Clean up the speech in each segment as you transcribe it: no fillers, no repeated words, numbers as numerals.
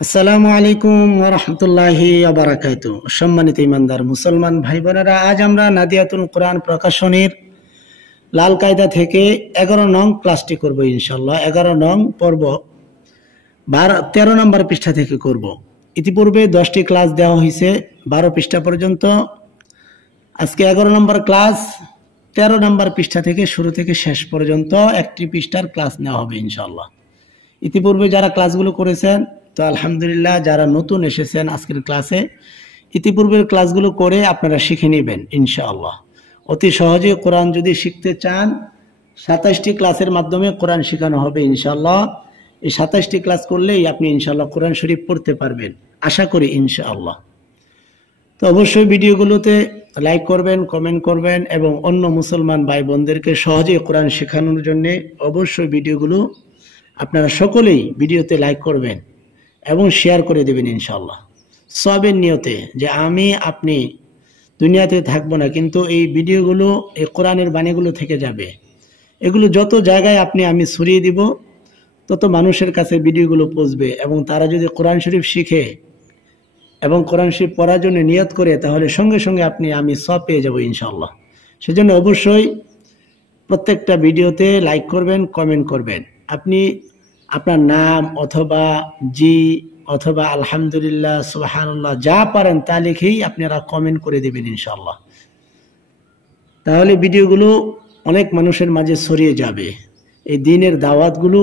আসসালামু আলাইকুম ওয়া রাহমাতুল্লাহি ওয়া বারাকাতুহু। সম্মানিত ইমানদার মুসলমান ভাই বোনেরা, আজ আমরা নাদিয়াতুল কোরআন প্রকাশনীর লাল কায়দা থেকে 11 নং ক্লাসটি করব ইনশাআল্লাহ। 11 নং পর্ব 13 নম্বর পৃষ্ঠা থেকে করব। ইতিপূর্বে 10টি ক্লাস দেওয়া হয়েছে 12 পৃষ্ঠা পর্যন্ত। আজকে 11 নম্বর ক্লাস 13 নম্বর পৃষ্ঠা থেকে শুরু থেকে শেষ পর্যন্ত একটি পৃষ্ঠার ক্লাস নেওয়া হবে ইনশাআল্লাহ। ইতিপূর্বে যারা ক্লাসগুলো করেছেন তো আলহামদুলিল্লাহ, যারা নতুন এসেছেন আজকের ক্লাসে ইতিপূর্বের ক্লাসগুলো করে আপনারা শিখে নেবেন ইনশাআল্লাহ। অতি সহজে কোরআন যদি শিখতে চান 27টি ক্লাসের মাধ্যমে কোরআন শেখানো হবে ইনশাআল্লাহ। এই 27টি ক্লাস করলেই আপনি ইনশাআল্লাহ কোরআন শরীফ পড়তে পারবেন, আশা করি ইনশাআল্লাহ। তো অবশ্যই ভিডিওগুলোতে লাইক করবেন, কমেন্ট করবেন এবং অন্য মুসলমান ভাই বোনদেরকে সহজে কোরআন শেখানোর জন্য অবশ্যই ভিডিওগুলো আপনারা সকলেই ভিডিওতে লাইক করবেন এবং শেয়ার করে দেবেন ইনশাআল্লাহ। সবের নিয়তে যে আপনি দুনিয়াতে থাকবো না, কিন্তু এই ভিডিওগুলো এই কোরআনের বাণীগুলো থেকে যাবে। এগুলো যত জায়গায় আমি ছড়িয়ে দিব তত মানুষের কাছে ভিডিওগুলো পৌঁছবে এবং তারা যদি কোরআন শরীফ শিখে এবং কোরআন শরীফ পড়ার জন্য নিয়ত করে তাহলে সঙ্গে সঙ্গে আমি সব পেয়ে যাব ইনশাআল্লাহ। সেজন্য অবশ্যই প্রত্যেকটা ভিডিওতে লাইক করবেন, কমেন্ট করবেন। আপনি আপনার নাম অথবা জি অথবা আলহামদুলিল্লাহ, সুবহানাল্লাহ যা পারেন তা লিখেই আপনারা কমেন্ট করে দেবেন ইনশাআল্লাহ। তাহলে ভিডিওগুলো অনেক মানুষের মাঝে ছড়িয়ে যাবে, এই দ্বীনের দাওয়াতগুলো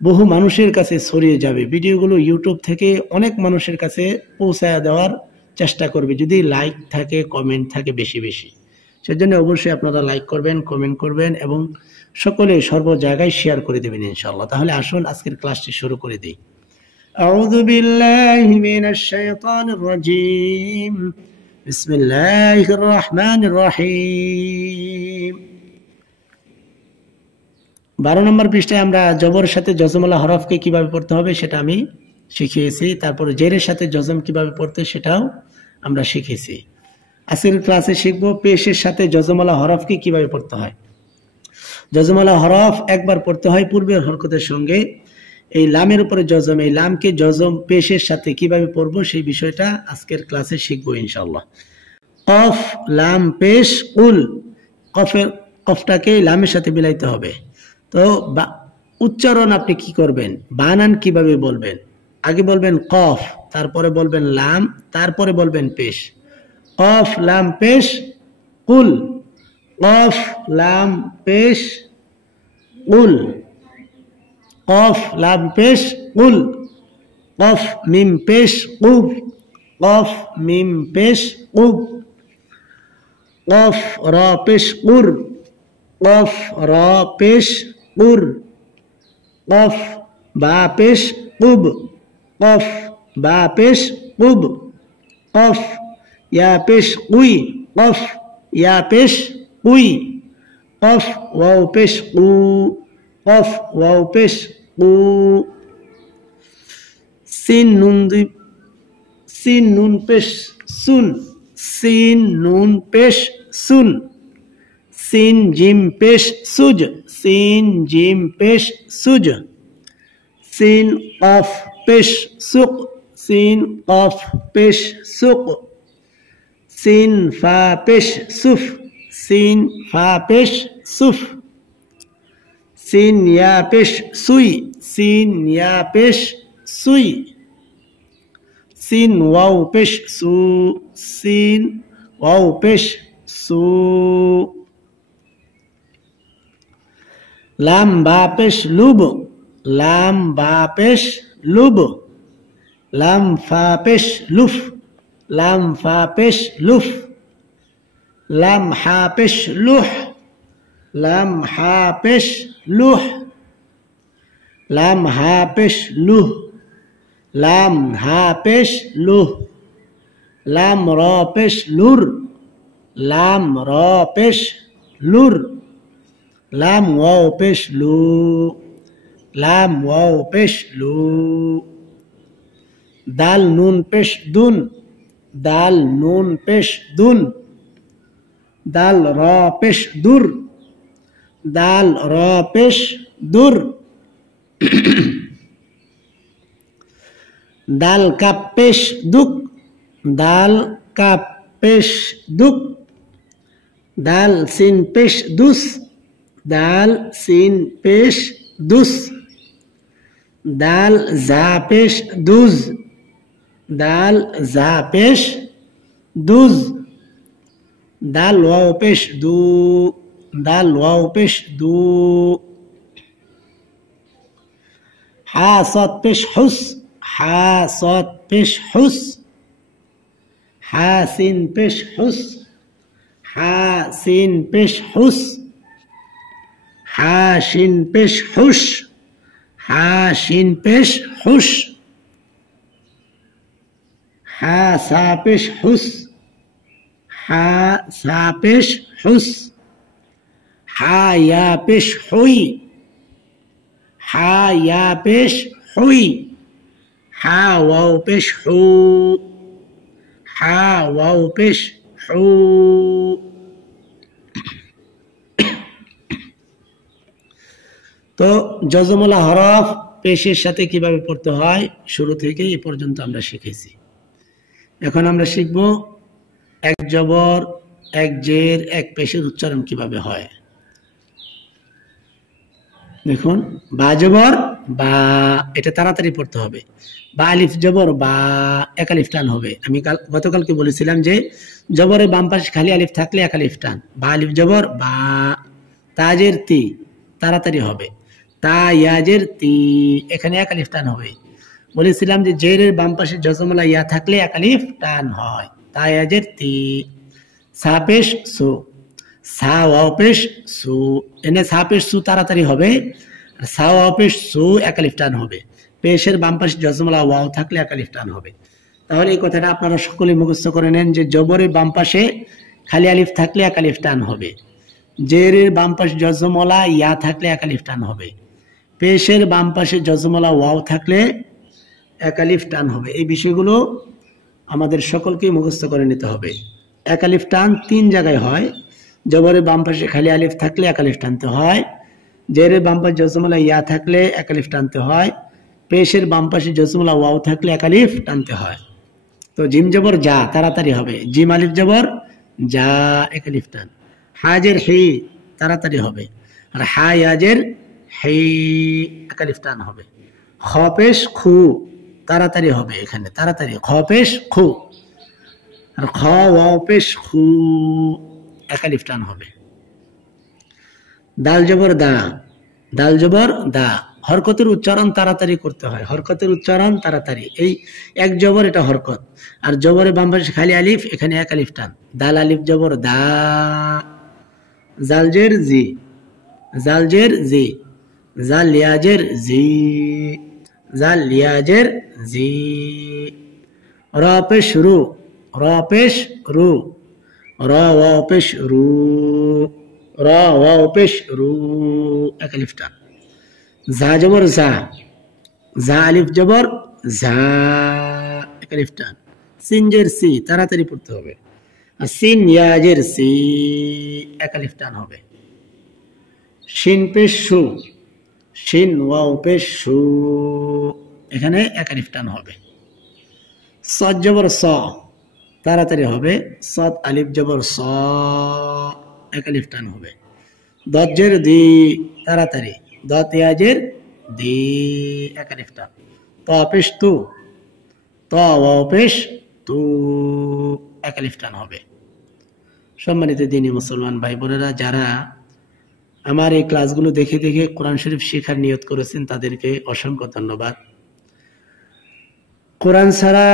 বহু মানুষের কাছে ছড়িয়ে যাবে। ভিডিওগুলো ইউটিউব থেকে অনেক মানুষের কাছে পৌঁছায় দেওয়ার চেষ্টা করবে যদি লাইক থাকে, কমেন্ট থাকে বেশি বেশি। সেজন্য অবশ্যই আপনারা লাইক করবেন, কমেন্ট করবেন এবং সকলে সর্ব জায়গায় শেয়ার করে দেবেন ইনশাআল্লাহ। তাহলে আসুন আজকের ক্লাসটি শুরু করে দিই। আউযু বিল্লাহি মিনাশ শাইতানির রাজীম। বিসমিল্লাহির রহমানির রহিম। 12 নম্বর পৃষ্ঠায় আমরা জবরের সাথে জজমওয়ালা হরফকে কিভাবে পড়তে হবে সেটা আমি শিখিয়েছি। তারপর জেরের সাথে জজম কিভাবে পড়তে সেটাও আমরা শিখেছি। আজকের ক্লাসে শিখব পেশের সাথে জজমওয়ালা হরফকে কিভাবে পড়তে হয়। জজমওয়ালা হরফ একবার পড়তে হয় পূর্বের হরকতের সঙ্গে। এই লামের উপরে জজম, এই লামকে জজম পেশের সাথে কিভাবে পড়ব সেই বিষয়টা আজকের ক্লাসে শিখব ইনশাআল্লাহ। কফ, লাম, পেশ, উল। কফটাকে লামের সাথে মিলাইতে হবে। তো উচ্চারণ আপনি কি করবেন, বানান কিভাবে বলবেন? আগে বলবেন কফ, তারপরে বলবেন লাম, তারপরে বলবেন পেশ। কফ, লাম, পেশ, কুল। কফ, লাম, পেশ, কুল। কফ, লাম, পেশ, কুল। কফ, মিম, পেশ, কুব। কফ, মিম, পেশ, কুব। কফ, র, পেশ, কুর। কফ, র, পেশ, কুর। কফ, বা, পেশ, কুব। কফ, বা, পেশ, কুব। কফ, ইয়া, পেশ, কুই। কফ, ইয়া, পেশ, কুই। কফ, ওয়াও, পেশ, কু। কফ, ওয়াও, পেশ, কু। সিন, নুন, সিন, নুন, পেশ, সুন। সিন, নুন, পেশ, সুন। সিন, জিম, পেশ, সুজ। সিন, জিম, পেশ, সুজ। সিন, কফ, পেশ, সুক। সিন, কফ, পেশ, সুক। সিন, ফা, পেশ, সুফ। সিন, ফা, পেশ, সুফ। সিন, ইয়া, পেশ, সুই। সিন, ইয়া, পেশ, সুই। সিন, ওয়াও, পেশ, সু। সিন, ওয়াও, পেশ, সু। লাম, বা, পেশ, লুব। লাম, বা, পেশ, লুব। লাম, ফা, পেশ, লুফ। লাম, ফা, পেশ, লুফ। লাম, হা, পেশ, লুহ। লাম, হা, পেশ, লুহ। লাম, হা, পেশ, লুহ। লাম, হা, পেশ, লুহ। লাম, র, পেশ, লুর। লাম, র, পেশ, লুর। লাম, ওয়াও, পেশ, লু। লাম, ওয়াও, পেশ, লু। দাল, নুন, পেশ, দুন। দাল, নুন, পেশ, দুন। দাল, র, পেশ, দুর। দাল, র, পেশ, দুর। দাল কাপ পেশ দুক, দাল কাপ পেশ দুক। দাল সিন পেশ দুস, দাল সিন পেশ দুস। দাল জা পেশ দুজ, দাল জা পেশ দুজ। দাল ওয়াও পেশ দু, দাল ওয়াও পেশ দু। হা সদ পেশ হুস, হা সদ পেশ হুস। হা সিন পেশ হুস, হা সিন পেশ হুস। হা শিন পেশ হুস, হা শিন পেশ হুস। হা সা পেশ হুস, হা সা পেশ হুস। হা ইয়া পেশ হুই, হা ইয়া পেশ হুই। হা ওয়াও পেশ হু, হা ওয়াও পেশ হু। তো যজমলা হরফ পেশের সাথে কিভাবে পড়তে হয় শুরু থেকে এই পর্যন্ত আমরা শিখেছি। এখন আমরা শিখব এক জবর, এক জের, এক পেশের উচ্চারণ কিভাবে হয়। দেখুন, বা জবর বা, এটা তাড়াতাড়ি পড়তে হবে। বা আলিফ জবর বা, এক আলিফ টান হবে। আমি গতকালকে বলেছিলাম যে জবরের বাম পাশে খালি আলিফ থাকলে এক আলিফ টান। বা আলিফ জবর বা। তাজের তি, তাড়াতাড়ি হবে। তা ইয়াজের তি, এখানে এক আলিফ টান হবে। বলেছিলাম যে জেরের বাম পাশে জজমলা ইয়া থাকলে এক আলিফ টান হয়। তা ইয়াজের তি। সা পেশ সু, সা ওয়াও পেশ সু, এনে সা পেশ সু তাড়াতাড়ি হবে। আর সা ওয়াও পেশ সু এক আলিফ টান হবে। পেশের বাম পাশে জজমলা ওয়াও থাকলে এক আলিফ টান হবে। তাহলে এই কথাটা আপনারা সকলে মুখস্থ করে নেন যে জবরের বাম পাশে খালি আলিফ থাকলে এক আলিফ টান হবে। জেরের বাম পাশে জজমলা ইয়া থাকলে এক আলিফ টান হবে। পেশের বাম পাশে জজমলা ওয়াও থাকলে এক আলিফ টান হবে। এই বিষয়গুলো আমাদের সকলকে মুখস্থ করে নিতে হবে। এক আলিফ টান তিন জায়গায় হয়। জবরের বাম পাশে খালি আলিফ থাকলে এক আলিফ টানতে হয়। জেরের বাম পাশে জজমলা ইয়া থাকলে এক আলিফ টানতে হয়। পেশের বাম পাশে জজমলা ওয়াও থাকলে এক আলিফ টানতে হয়। তো জিম জবর যা, তাড়াতাড়ি হবে। জিম আলিফ জবর যা, এক আলিফ টান। হাজের হি, তাড়াতাড়ি হবে। আর হা ইয়াজের হি, এক আলিফ টান হবে। খ পেশ খু, তাড়াতাড়ি হবে। এখানে তাড়াতাড়ি খ পেশ খু। আর খ ওয়াও পেশ খু, এক আলিফ টান হবে। দাল জবর দা, দাল জবর দা। হরকতের উচ্চারণ তাড়াতাড়ি করতে হয়। হরকতের উচ্চারণ তাড়াতাড়ি। এই এক জবর, এটা হরকত। আর জবরের বাম পাশে খালি আলিফ, এখানে এক আলিফ টান। দাল আলিফ জবর দা। জালজের জি, জালজের জি। জাল লিয়াজের জি, জাল লিয়াজের জি। র পেশ রু, র পেশ রু। র ওয়াও পেশ রু, র ওয়াও পেশ রু, এক আলিফ টান। জা জবর জা, জা আলিফ জবর জা, এক আলিফ টান। সিনজের সি, তাড়াতাড়ি পড়তে হবে। আর সিন ইয়াজের সি, এক আলিফ টান হবে। শিন পেশ সু, শিন ওয়াও পেশ সু, এখানে এক আলিফ টান হবে। সদ জবর স, তাড়াতাড়ি হবে। সদ আলিফ জবর স, এক আলিফ টান হবে। দজ্জের দি, তাড়াতাড়ি। দত ইয়াজের দি, এক আলিফ টান। ত পেশ তু, ত ওয়াও পেশ তু, এক আলিফ টান হবে। সম্মানিত দ্বীনি মুসলমান ভাই বোনেরা, যারা আমার এই ক্লাসগুলো দেখে দেখে কোরআন শরীফ শেখার নিয়ত করেছেন তাদেরকে অসংখ্য ধন্যবাদ। কোরআন ছাড়া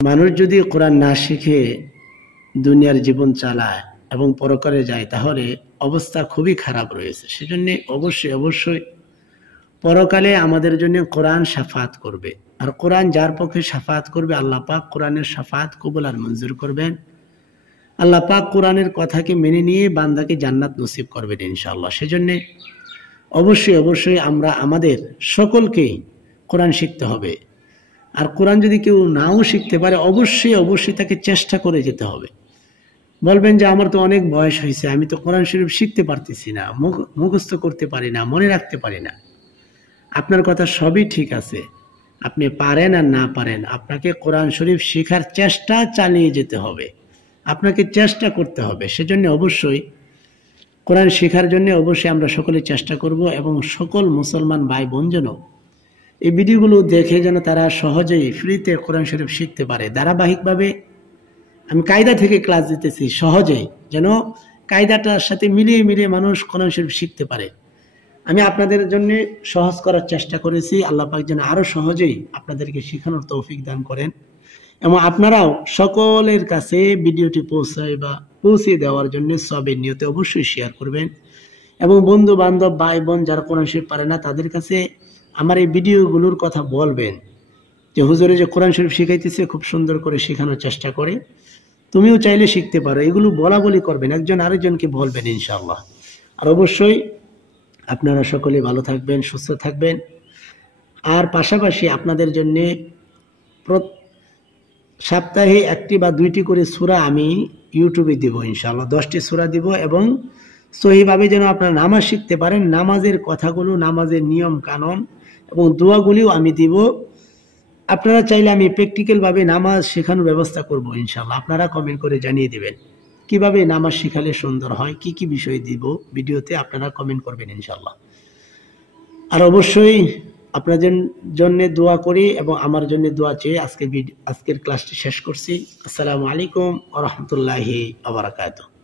মানুষ যদি কোরআন না শিখে দুনিয়ার জীবন চালায় এবং পরকালে যায়, তাহলে অবস্থা খুবই খারাপ রয়েছে। সেজন্য অবশ্যই অবশ্যই পরকালে আমাদের জন্য কোরআন শাফাত করবে। আর কোরআন যার পক্ষে শাফাত করবে, আল্লাহ পাক কোরআনের শাফাত কবুল আর মঞ্জুর করবেন। আল্লাহ পাক কোরআনের কথাকে মেনে নিয়ে বান্দাকে জান্নাত নসিব করবেন ইনশাআল্লাহ। সেজন্য অবশ্যই অবশ্যই আমরা আমাদের সকলকে কোরআন শিখতে হবে। আর কোরআন যদি কেউ নাও শিখতে পারে, অবশ্যই অবশ্যই তাকে চেষ্টা করে যেতে হবে। বলবেন যে আমার তো অনেক বয়স হয়েছে, আমি তো কোরআন শরীফ শিখতে পারতেছি না, মুখস্থ করতে পারি না, মনে রাখতে পারি না। আপনার কথা সবই ঠিক আছে, আপনি পারেন আর না পারেন, আপনাকে কোরআন শরীফ শেখার চেষ্টা চালিয়ে যেতে হবে, আপনাকে চেষ্টা করতে হবে। সেজন্য অবশ্যই কোরআন শেখার জন্য অবশ্যই আমরা সকলে চেষ্টা করব, এবং সকল মুসলমান ভাই বোন যেন এই ভিডিওগুলো দেখে যেন তারা সহজেই ফ্রিতে কোরআন শরীফ শিখতে পারে। ধারাবাহিকভাবে আমি কায়দা থেকে ক্লাস দিতেছি, সহজেই যেন কায়দাটার সাথে মিলিয়ে মিলিয়ে মানুষ কোরআন শরীফ শিখতে পারে। আমি আপনাদের জন্য সহজ করার চেষ্টা করেছি, আল্লাহ পাক যেন আরো সহজেই আপনাদেরকে শেখানোর তৌফিক দান করেন, এবং আপনারাও সকলের কাছে ভিডিওটি পৌঁছে দেওয়ার জন্য সবের নিয়তে অবশ্যই শেয়ার করবেন, এবং বন্ধু বান্ধব ভাই বোন যারা কোরআন শরীফ পারে না তাদের কাছে আমার এই ভিডিওগুলোর কথা বলবেন, যে হুজুরে যে কোরআন শরীফ শিখাইতেছে খুব সুন্দর করে শেখানোর চেষ্টা করে, তুমিও চাইলে শিখতে পারো, এগুলো বলা বলি করবেন, একজন আরেকজনকে বলবেন ইনশাআল্লাহ। আর অবশ্যই আপনারা সকলে ভালো থাকবেন, সুস্থ থাকবেন। আর পাশাপাশি আপনাদের জন্য সপ্তাহে 1টি বা 2টি করে সূরা আমি ইউটিউবে দিব ইনশাআল্লাহ, 10টি সূরা দিব, এবং সহিভাবে যেন আপনারা নামাজ শিখতে পারেন, নামাজের কথাগুলো, নামাজের নিয়ম কানুন এবং দোয়াগুলিও আমি দিব। আপনারা চাইলে আমি প্র্যাকটিক্যালভাবে নামাজ শেখানোর ব্যবস্থা করব ইনশাআল্লাহ। আপনারা কমেন্ট করে জানিয়ে দিবেন কিভাবে নামাজ শেখালে সুন্দর হয়, কি কি বিষয় দিব ভিডিওতে, আপনারা কমেন্ট করবেন ইনশাআল্লাহ। আর অবশ্যই আপনাদের জন্য দোয়া করি এবং আমার জন্য দোয়া চেয়ে আজকের ক্লাসটি শেষ করছি। আসসালামু আলাইকুম ওয়া রাহমাতুল্লাহি ওয়া বারাকাতুহু।